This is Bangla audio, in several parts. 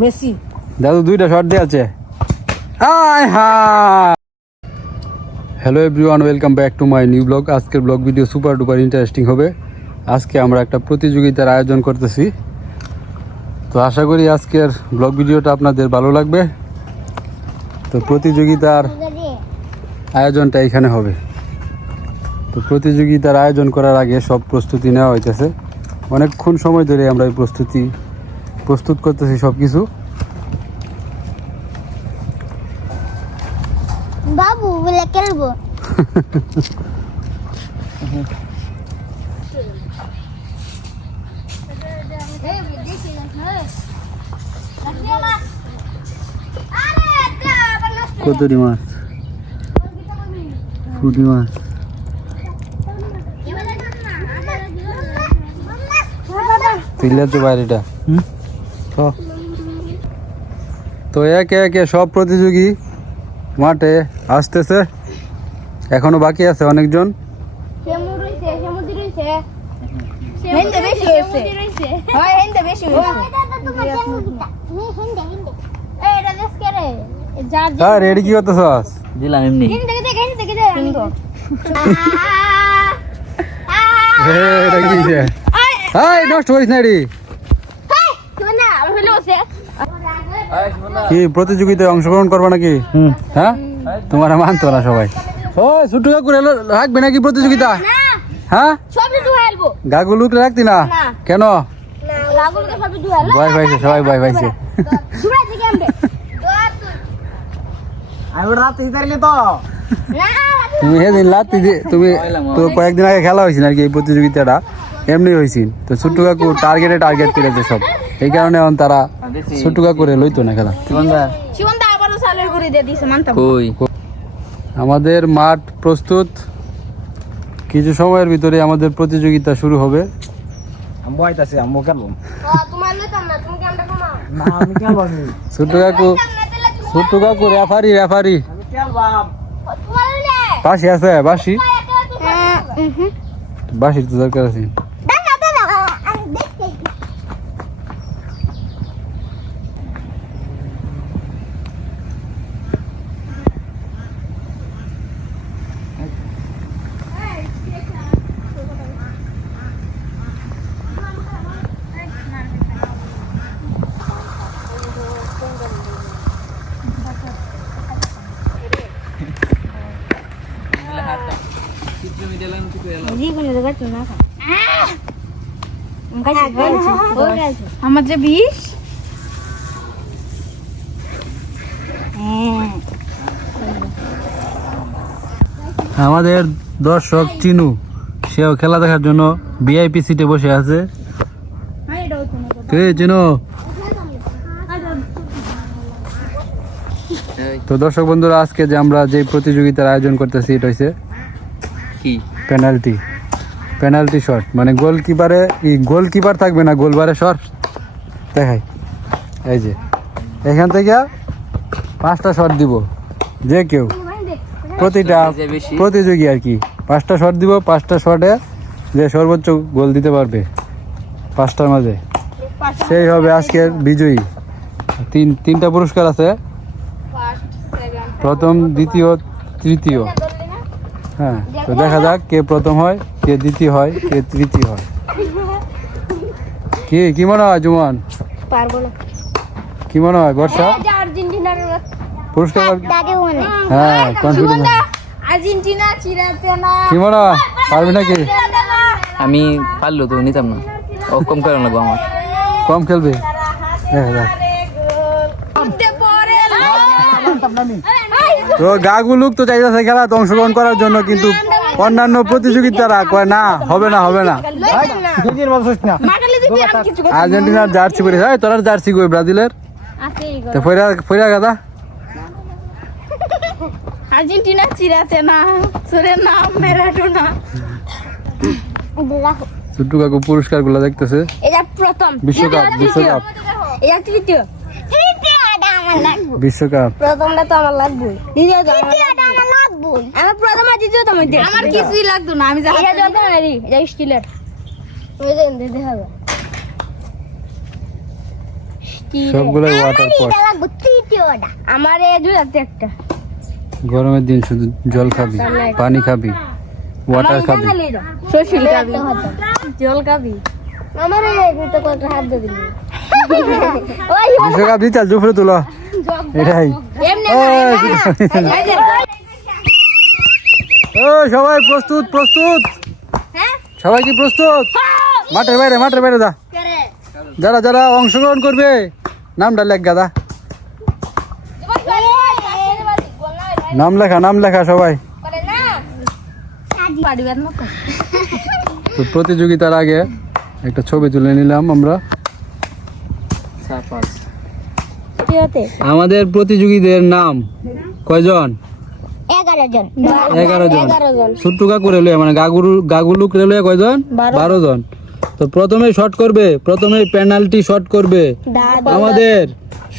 মেসি দাদু দুইটা শট দিয়ে আছে। Hello everyone, welcome back to my new blog. আজকের blog video super duper interesting হবে। আজকে আমরা একটা প্রতিযোগিতার আয়োজন করতেছি, তো আশা করি আজকের ব্লগ ভিডিওটা আপনাদের ভালো লাগবে। তো প্রতিযোগিতার আয়োজনটা এখানে হবে। তো প্রতিযোগিতার আয়োজন করার আগে সব প্রস্তুতি নেওয়া হইতেছে। অনেকক্ষণ সময় ধরে আমরা এই প্রস্তুত করতেছি সব কিছু। বাবু বলে খেলবো। কতটি মাছ? পুঁটি মাছ। তো বাইরেটা তো একে একে সব প্রতিযোগী মাঠে আসতেছে। এখনো বাকি আছে অনেকজন। রেডি কি করতেছস? দিলাম এমনি নষ্ট করিস না রে। কি প্রতিযোগিতায় অংশগ্রহণ করবে নাকি? হ্যাঁ, তোমার মানতো না সবাই। ও ছোট্ট কাকু রাখবে নাকি প্রতিযোগিতা? হ্যাঁ, গাগুলো রাখতি না কেন? ভয় পাইছে, সবাই ভয় পাইছে। তুমি সেদিন লাতি তুমি তো কয়েকদিন আগে খেলা হয়েছিল আর কি। এই প্রতিযোগিতাটা এমনি হয়েছিল। তো ছোট্ট কাকু টার্গেট করেছে সব, এই কারণে এখন তারা ছোট্ট কাকুরে লইতো না খেলা। আমাদের মাঠ প্রস্তুত, কিছু সময়ের ভিতরে আমাদের প্রতিযোগিতা শুরু হবে। ছোট্ট কাকু রেফারি বাসি আছে, বাসির তো দরকার আছে। আমার যে 20 আমাদের দর্শক চিনু, সেও খেলা দেখার জন্য ভিআইপি সিটে বসে আছে। চিনু, তো দর্শক বন্ধুরা, আজকে যে আমরা যে প্রতিযোগিতার আয়োজন করতেছি এটা হচ্ছে কি পেনাল্টি শট। মানে গোলকিপার থাকবে না, গোলবারে শট দেখাই। এই যে এখান থেকে 5টা শট দিব, যে কেউ প্রতিটা প্রতিযোগী আর কি 5টা শট দিব। 5টা শটে যে সর্বোচ্চ গোল দিতে পারবে 5টার মাঝে, সেই হবে আজকের বিজয়ী। তিনটা পুরস্কার আছে, প্রথম, দ্বিতীয়, তৃতীয়। হ্যাঁ, তো দেখা যাক কে প্রথম হয়, কে দ্বিতীয় হয়, কে তৃতীয় হয়। কি মনে হয় জুমন? কি মনে হয় বর্ষা? পুরস্কার হ্যাঁ, কনফিডেন্স। কি মনে হয় পারবে নাকি? আমি পারলো তো নিতাম না, ও কম করে লাগবো, আমার কম খেলবে। দেখা যাক। তো গাগুলুক তো চাইতেছে খেলাতে অংশগ্রহণ করার জন্য, কিন্তু অন্যান্য প্রতিযোগিতারা কয় না, হবে না। আর্জেন্টিনার জার্সি পরে, তোরা জার্সি কই ব্রাজিলের? তো ফইরা গাদা আর্জেন্টিনা চিরাতে না, সুরের নাম ম্যারাডোনা। ছোট্ট কাকু পুরস্কার গুলো দেখতেছে। এটা প্রথম বিশ্বকাপ। এটা তৃতীয় বিশ্বকাপ। প্রথমটা তো আমার লাগবে, দ্বিতীয়টা আমার লাগবে। আমার প্রথম আর দ্বিতীয় তো মধ্যে আমার কিছুই লাগতো না। আমি যা এটা যত নারি, এটা স্টিলের, ওই যে দেখা যাবে সবগুলো ওয়াটার পট। আমার এই দুটাতে একটা গরমের দিন শুধু জল খাবি, পানি খাবি, ওয়াটার খাবি। শশীল খাবি, জল খাবি। আমার এই দুটো কত হাত দিবি ওই বিশ্বকাপ দিতে জুফরে তুলো এটাই। এমনি ও সবাই প্রস্তুত প্রস্তুত, হ্যাঁ সবাই কি প্রস্তুত? মাঠের বাইরে যা, করে যারা যারা অংশগ্রহণ করবে নামটা লেখ গাদা, নাম লেখা সবাই। তো প্রতিযোগিতার আগে একটা ছবি তুলে নিলাম আমরা। আমাদের প্রতিযোগীদের নাম কয়জন? 11 জন 11 জন। 11 জন। ছোট্টু কাকু রেলওয়ে মানে গাগুলুক রেলওয়ে কয়জন? 12 জন। তো প্রথমে শট করবে, প্রথমে পেনাল্টি শট করবে আমাদের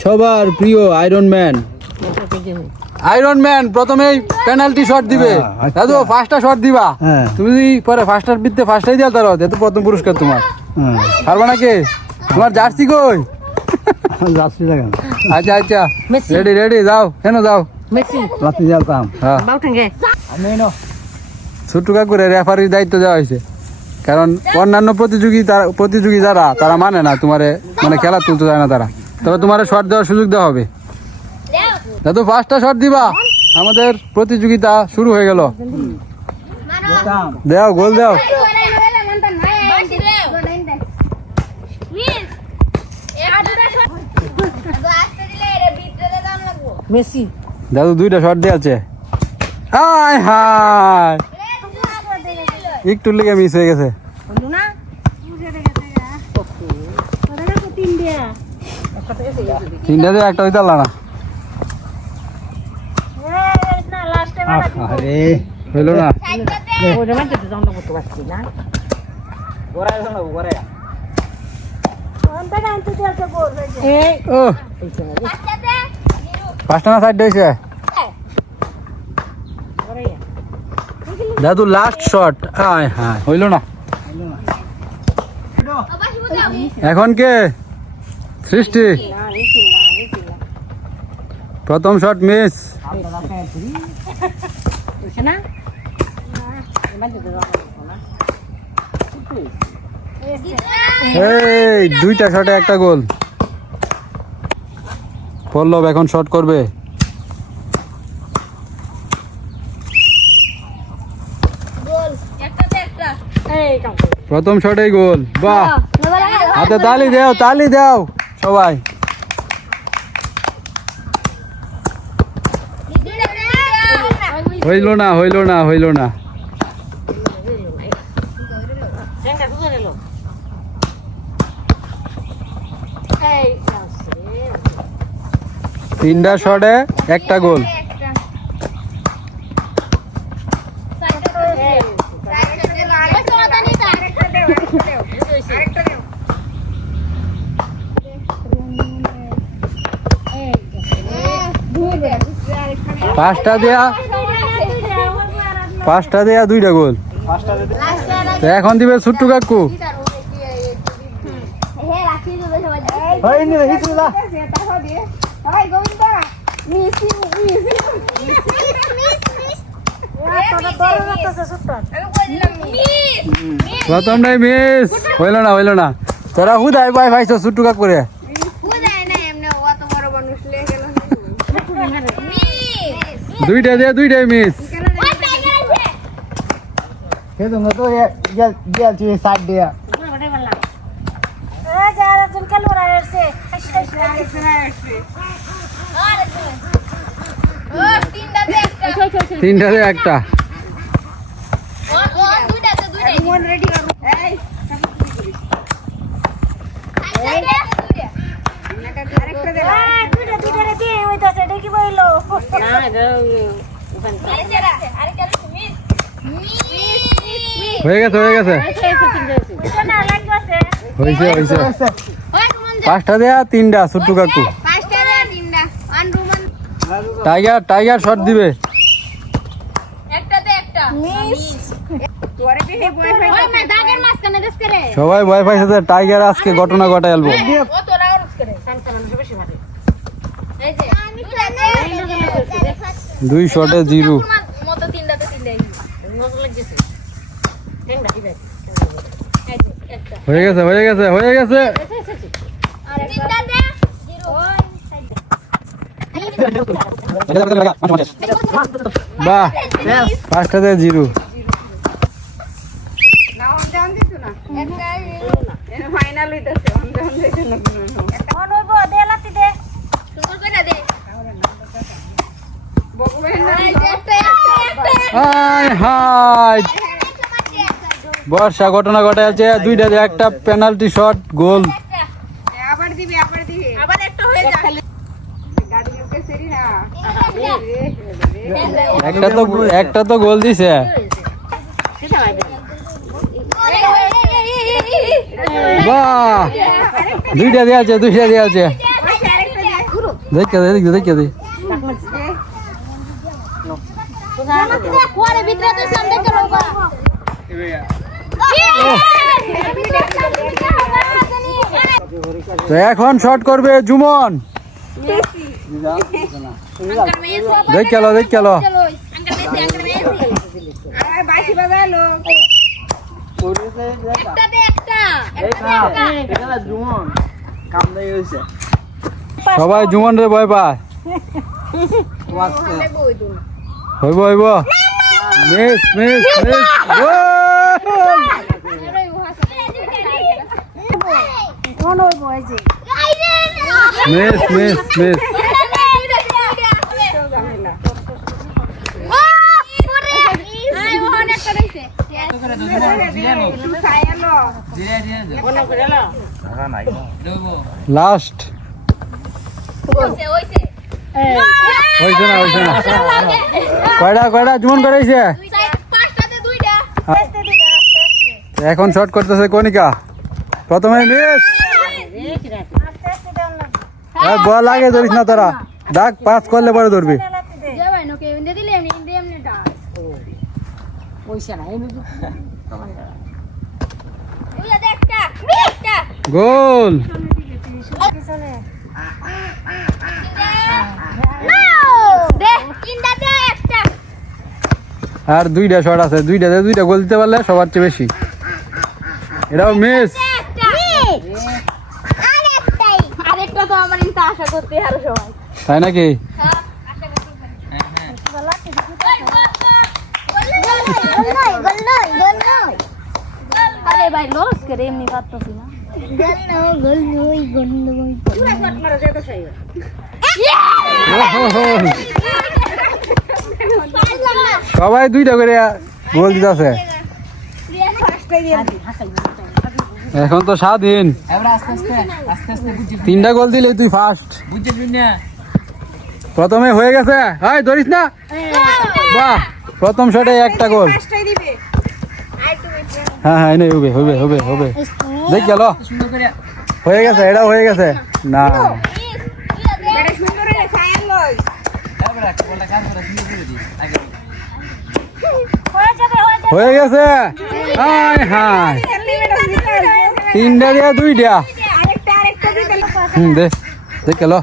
সবার প্রিয় আয়রন ম্যান প্রথমেই পেনাল্টি শট দিবে। দাদু ফার্স্টটা শট দিবা, তুমি পরে ফার্স্টার বিতে ফার্স্টাই দিয়া তার এত প্রথম পুরস্কার তোমার। পারবা নাকি? তোমার জার্সি কই? জার্সি লাগান। আচ্ছা আচ্ছা রেডি যাও, কেন যাও মেসি রাতে যাতাম। হ্যাঁ বাউঠেঙ্গে ছোট্টু কাকুরে রেফারির দায়িত্ব দেওয়া হয়েছে, কারণ অন্যান্য প্রতিযোগী যারা তারা মানে না তোমারে, মানে খেলা তুলতে যায় না তারা, তবে তোমার শট দেওয়ার সুযোগ দেওয়া হবে। দাদু ফার্স্টটা শট দিবা, আমাদের প্রতিযোগিতা শুরু হয়ে গেল। দেও গোল দেও। মেসি দাদু দুইটা শট দিয়েছে। হাই হাই একটু লেগে মিস হয়ে গেছে। তিনটা দিয়ে একটা হইতে পারলা না, হইল না। ও পাঁচটা না সাইড হয়েছে। দাদু লাস্ট শট, হাই হাই হইল না। এখন কে? সৃষ্টি প্রথম শট মিস। এই দুইটা শটে একটা গোল। পল্লব এখন শট করবে। প্রথম শটেই গোল, বাহ! হাতে তালি দাও সবাই। হইল না। তিনটা শটে একটা গোল। পাঁচটা দেয়া দুইটা গোল। তো এখন দিবে ছোট্টু কাকু। প্রথমটাই মিস, হইল না। তোরা হুদাই পাই পাইছো ছোট্টু কাকুরে। দুইটাই মিস। তিনটাতে একটা। হয়ে গেছে হয়েছে। পাঁচটা দেয়া তিনটা ছোট্টু কাকু। টাইগার শট দিবে। সবাই ভয় পাইছে, টাইগার আজকে ঘটনা ঘটাই আলবো। দুই শটে জিরো। মতো তিনটাতে তিনটাই হয়ে গেছে হয়ে গেছে হয়ে গেছে। তিনটাতে বাহ, পাঁচটাতে জিরো। হাই হাই, বর্ষা ঘটনা ঘটে আছে। দুইটা দিয়ে একটা পেনাল্টি শট গোল। একটা তো গোল দিছে। বাহ, দুইটা দিয়ে আছে দুইটা দিয়ে আছে। দেখে দে দেখে দেখে দে। তো এখন শট করবে জুমন। দেখ খেলো দেখ খেলো। সবাই জুমন রে ভয় পায়। হইব হইব। Miss miss miss, goal. Miss miss miss. Last হইছে না হইছে না। কয়টা কয়টা জুমন করাইছে। এখন শট করতেছে কনিকা। প্রথমে মিস। বল আগে ধরিস না তোরা, ডাক পাস করলে পরে ধরবি। গোল। আর দুইটা শট আছে, দুইটাতে দুইটা গোল দিতে পারলে সবার চেয়ে বেশি। এটাও মিস। আরেকটা তো আমার ইনটা আশা করতে আরো সময়। তাই নাকি? আরে ভাই লস করে এমনি পারতেছি না। সবাই দুইটা করে গোল দিতেছে। এখন তো স্বাধীন। তিনটা গোল দিলে তুই ফার্স্ট। প্রথমে হয়ে গেছে। হাই ধরিস না। বাহ, প্রথম শটে একটা গোল। হ্যাঁ হ্যাঁ, এনে হবে হবে হবে হবে। দেখ গেল, হয়ে গেছে, এটা হয়ে গেছে না। হয়ে গেছে। হাই হাই, তিনটা দিয়া দুইটা। দে দেখ গেল।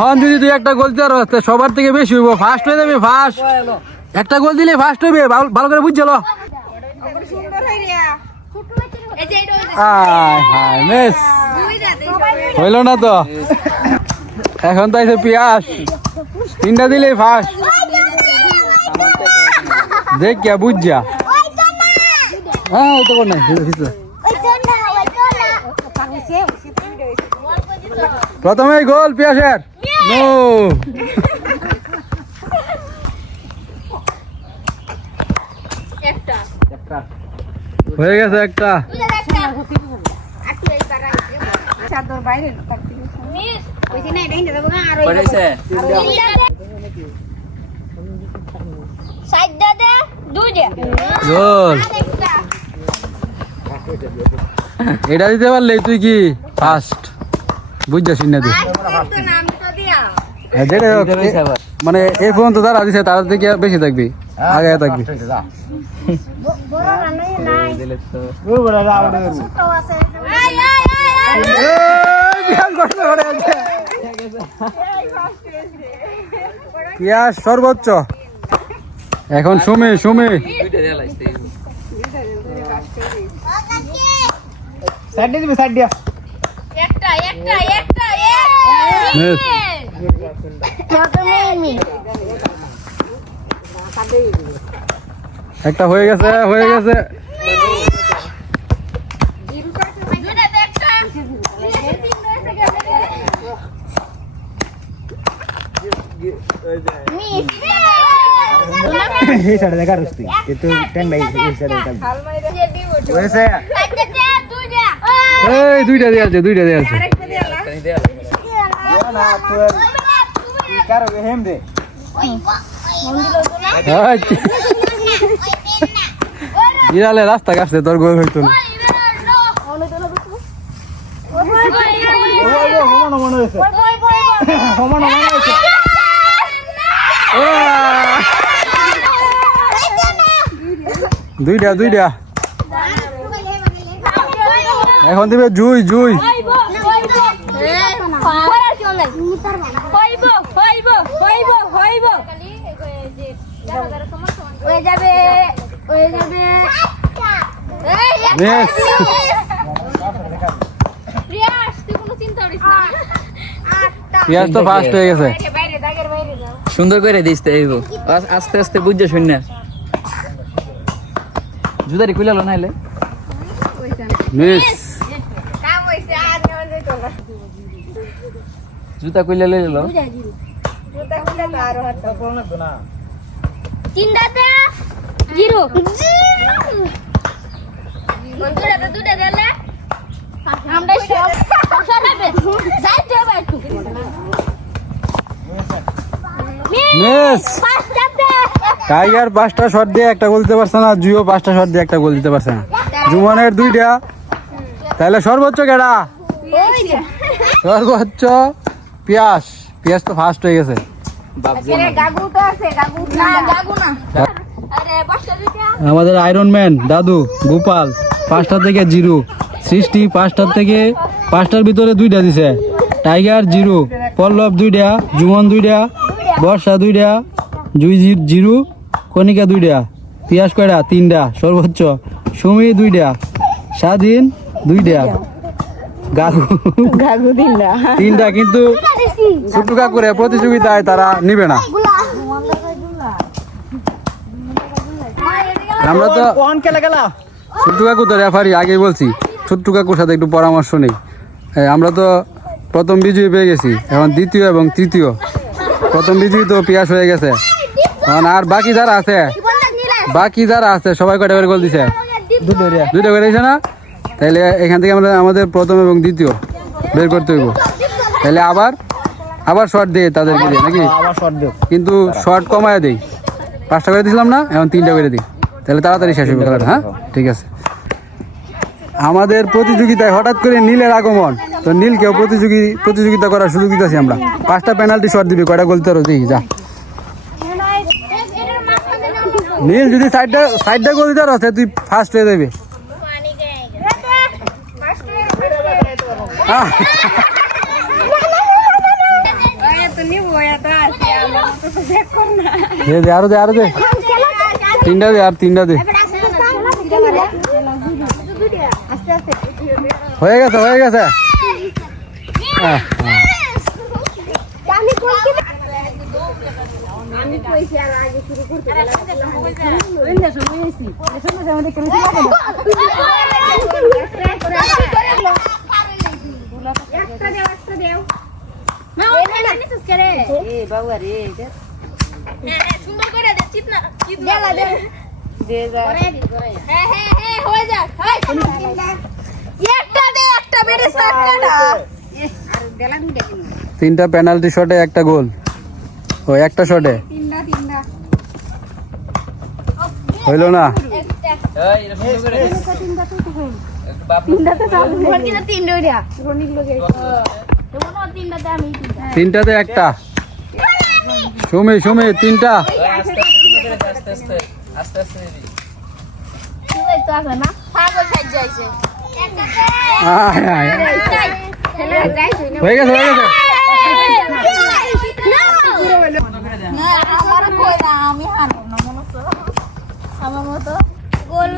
হন দিদি তুই একটা গোল দিতে পারো, সবার থেকে বেশি হইব, ফার্স্ট হয়ে যাবে। ফার্স্ট একটা গোল দিলে ফার্স্ট হইবে, ভালো করে বুঝছিল। মিস হইল না তো। এখন তো আছে পিয়াস, তিনটা দিলে ফার্স্ট। দেখ কে বুঝছা। হ্যাঁ ওই তো কোন নাই। প্রথমে গোল পিয়াসের। নো, হয়ে গেছে একটা। গোল। এটা দিতে পারলে তুই কি ফার্স্ট, বুঝছিস না তুই। মানে এই পর্যন্ত যারা দিছে তারা থেকে বেশি থাকবি, আগে থাকবি। দিলে তো পিয়াস সর্বোচ্চ। এখন সুমি সুমি দুইটা দেয়া লাগছে মিস। একটা হয়ে গেছে হয়ে গেছে। এই দুইটা দেয়া আছে দুইটা দেয়া আছে। বিড়ালে রাস্তা কাটছে তোর গোল হইতো না। দুইটা দুইটা এখন দিবে জুই জুই। Yes. পিয়াস তো ফাস্ট হয়ে গেছে। সুন্দর করে দিস তো এইবো আস্তে আস্তে বুঝছো শুন না জুতারি খুলালো না এলে মিস জুতা খুলে লইলো তিনটাতে জিরো দুটা দিলে আমরা সব সরাবে যাইতে হবে একটু মিস। পাঁচটাতে টাইগার 5টা শট দিয়ে একটা গোল দিতে পারছে না, জুইও 5টা শট দিয়ে একটা গোল দিতে পারছে না। জুমনের 2টা। তাহলে সর্বোচ্চ কেডা? সর্বোচ্চ পিয়াস। পিয়াস তো ফার্স্ট হয়ে গেছে। গাগু তো আছে গাগু না গাগু না আরে পাঁচটা দুইটা আমাদের আয়রন ম্যান দাদু গোপাল 5টা থেকে 0, সৃষ্টি 5টার থেকে 5টার ভিতরে 2টা দিছে, টাইগার 0, পল্লব 2টা, জুমন 2টা, বর্ষা 2টা, জুই 0, কণিকা 2টা, পিয়াস কয়টা? 3টা সর্বোচ্চ, সুমি 2টা, স্বাধীন 2টা, গাগু গাগু দিনা 3টা। কিন্তু ছোট্টু কাকুরে প্রতিযোগিতায় তারা নিবে না। আমরা তো ছোট্টু কাকু তো রেফারি, আগেই বলছি ছোট্টু কাকুর সাথে একটু পরামর্শ নেই। আমরা তো প্রথম বিজয়ী পেয়ে গেছি, এখন দ্বিতীয় এবং তৃতীয়। প্রথম বিজয়ী তো পিয়াস হয়ে গেছে, এখন আর বাকি যারা আছে সবাই কয়টা করে গোল দিছে? 2টা করে দিছে না? তাহলে এখান থেকে আমরা আমাদের প্রথম এবং দ্বিতীয় বের করতে হইব। তাহলে আবার শর্ট দেয় তাদেরকে দিয়ে নাকি? কিন্তু শর্ট কমায় দেই। 5টা করে দিছিলাম না, এখন 3টা করে দিই, তাহলে তাড়াতাড়ি শেষ হবে খেলাটা। হ্যাঁ ঠিক আছে। আমাদের প্রতিযোগিতায় হঠাৎ করে নীলের আগমন, তো নীলকেও প্রতিযোগিতা করার সুযোগ দিতেছি আমরা। 5টা পেনাল্টি শট দিবি, কয়টা গোল তোর? দেখি যা। নীল যদি সাইডটা গোল দিতে পারো তুই ফার্স্ট হয়ে যাবি। আরো দে 3টা দে, আর 3টা দে। হয়ে গেছে। সুন্দর করে দে চিতনা দে হ্যাঁ হয়ে যাক একটা বেড়ে সাতটা আর দেলা দুইটা কিনো 3টা পেনাল্টি শটে একটা গোল, ও একটা শটে তিনটা হইল না। তিনটাতে একটা। সুমি 3টা। আস্তে আস্তে আছে না পাগল সাইজ যাইছে আয়, আয়, আয়। হয়ে গেছে হয়ে গেছে না আমার কই না আমি হারব না মনে হচ্ছে আমার মতো গোল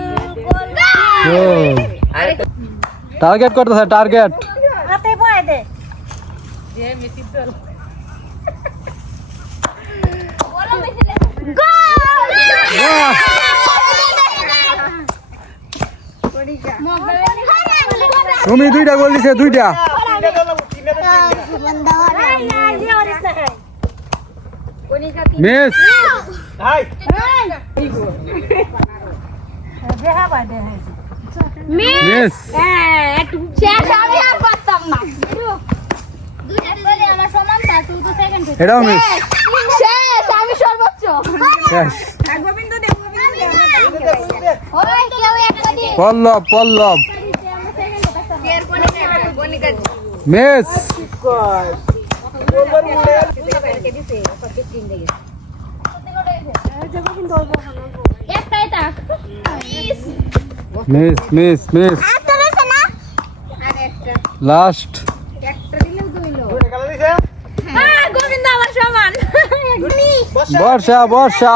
গোল টার্গেট করতেছে টার্গেট হাতে পড়ে দে তুমি দুইটা গোল দিছে দুইটা মিস মিস আমি আর পারতাম না আমার সমান তা তুই তো সেকেন্ড এটাও মিস শেষ আমি সর্বোচ্চ শেষ ওই কেউ একটা দি পল্লব পল্লব মিস একটাই থাক মিস মিস মিস একটা আছে না আর একটা লাস্ট হ্যাঁ গোবিন্দ আমার সমান বর্ষা বর্ষা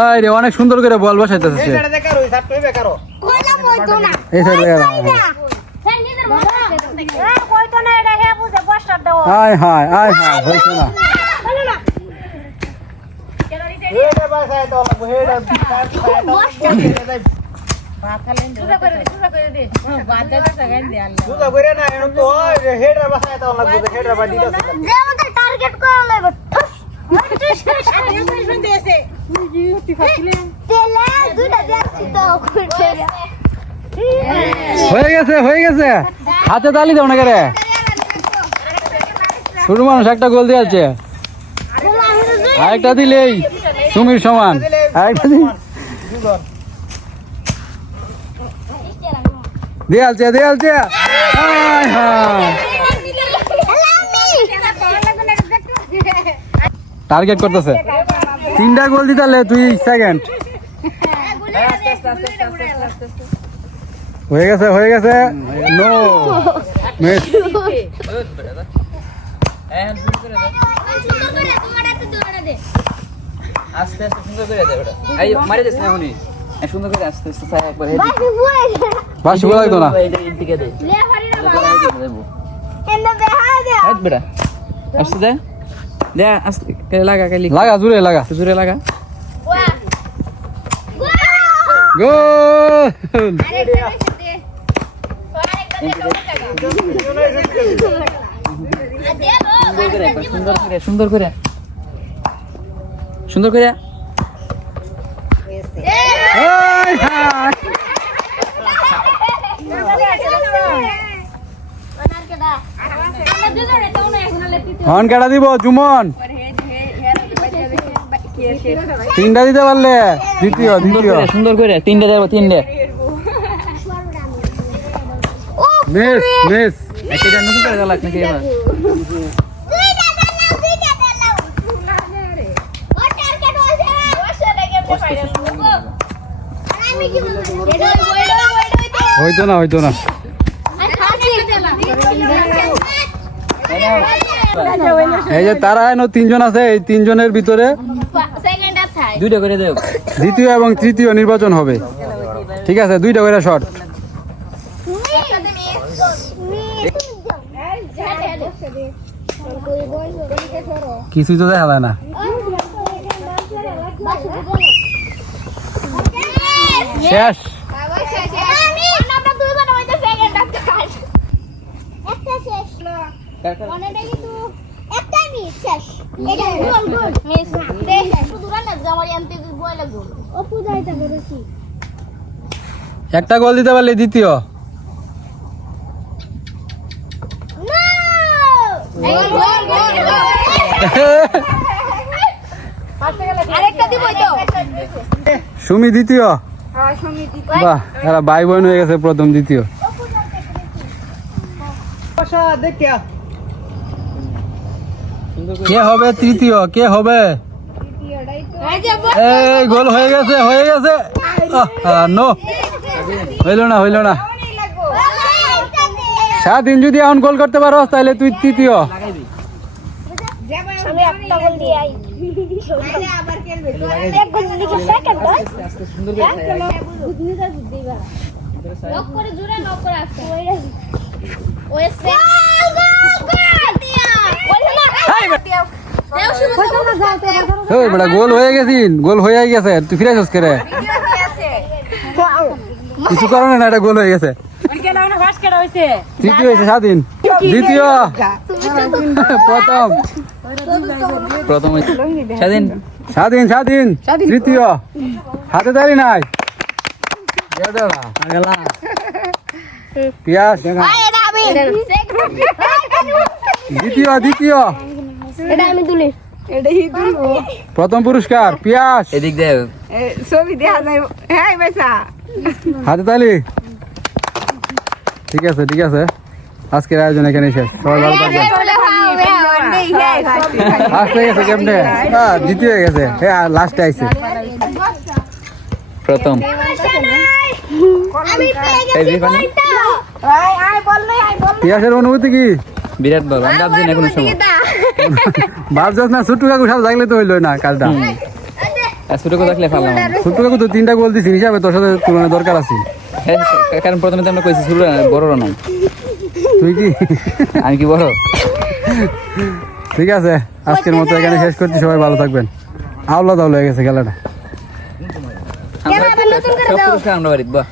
আই রে অনেক সুন্দর করে বল বসাইতেছে সে কইলা কইতো না এই সাইডে হ্যাঁ নিজের মতো কইতো না এটা হে বুঝে বর্ষা দাও আয় হায় আয় হায় হইছে না বলো না যে আমাদের টার্গেট করা লাগবে তেলে দুইটা যাচ্ছি তো হয়ে গেছে হাতে তালি দাও না কে রে ছোট মানুষ একটা গোল দিয়েছে আরেকটা দিলেই সুমির সমান আরেকটা দিয়ালছে দিয়ালছে হায় হায় টার্গেট করতেছে তিনটা গোল দিতালে তুই সেকেন্ড হয়ে গেছে নো মিস আস্তে আস্তে সুন্দর করে দে ওটা এই মারি দিস না উনি সুন্দর করে আস্তে আস্তে ছায়া একবার হেড বাসি বলা লাগতো না এইটা ইন্টিকে দে দেবো হেড বেটা আস্তে দে দে আস্তে কে লাগা কালি লাগা জুড়ে লাগা জোরে লাগা গোল সুন্দর করে সুন্দর করে হায় হায় হন কেটা দিব জুমন তিনটা দিতে পারলে দ্বিতীয় দ্বিতীয় সুন্দর করে তিনটে দেবো তিনটে মিস মিস এটা নতুন করে লাগ নাকি এবার হইতো না হইতো না এই যে তারা এনো তিনজন আছে এই তিনজনের ভিতরে দুইটা করে দেব দ্বিতীয় এবং তৃতীয় নির্বাচন হবে ঠিক আছে দুইটা করে শট কিছুই তো দেখা যায় না শেষ একটা গোল দিতে পারলে দ্বিতীয় সুমি দ্বিতীয় বাহ এরা ভাই বোন হয়ে গেছে প্রথম দ্বিতীয় কে হবে তৃতীয় কে হবে এই গোল হয়ে গেছে নো হইল না স্বাধীন যদি এখন গোল করতে পারো তাহলে তুই তৃতীয়। আমি একটা গোল দিয়ে আই এক গোল দিকে সেকেন্ড হয় লক করে জোরে লক করে আসছে ওই সে ওই বড় গোল হয়ে গেছিন, গোল হয়ে গেছে, তুই ফিরে আসছ করে কিছু কারণে না, এটা গোল হয়ে গেছে। তৃতীয় হয়েছে স্বাধীন, দ্বিতীয় প্রথম হয়েছে স্বাধীন। স্বাধীন তৃতীয়, হাতে দাঁড়ি নাই পিয়াস দ্বিতীয় এটা আমি তুলি প্রথম পুরস্কার পিয়াস। এদিক দেখ ছবি দেখা যায়। হ্যাঁ বেসা হাতে তালি। ঠিক আছে আজকের আয়োজন এখানে শেষ। সবাই ভালো থাকবেন। লাস্ট হয়ে গেছে কেমনে? দ্বিতীয় হয়ে গেছে, হ্যাঁ লাস্টে আইছে প্রথম। পিয়াসের অনুভূতি কি? বিরাট বল, আমি ভাবছি না কোনো সময় ভাবছস না ছোট্টু কাকু সাথে থাকলে তো হইলো না কাজটা। ছোট করে থাকলে পারলাম না। ছোট্টু কাকু তো 3টা গোল দিছি, হিসাবে তোর সাথে তুলনা দরকার আছে। কারণ প্রথমে তো আমরা কইছি ছোট বড়রা নাই, তুই কি আমি কি বড়? ঠিক আছে আজকের মতো এখানে শেষ করছি। সবাই ভালো থাকবেন। আওলা দাওলা হয়ে গেছে খেলাটা। আমরা বাড়িতে বাহ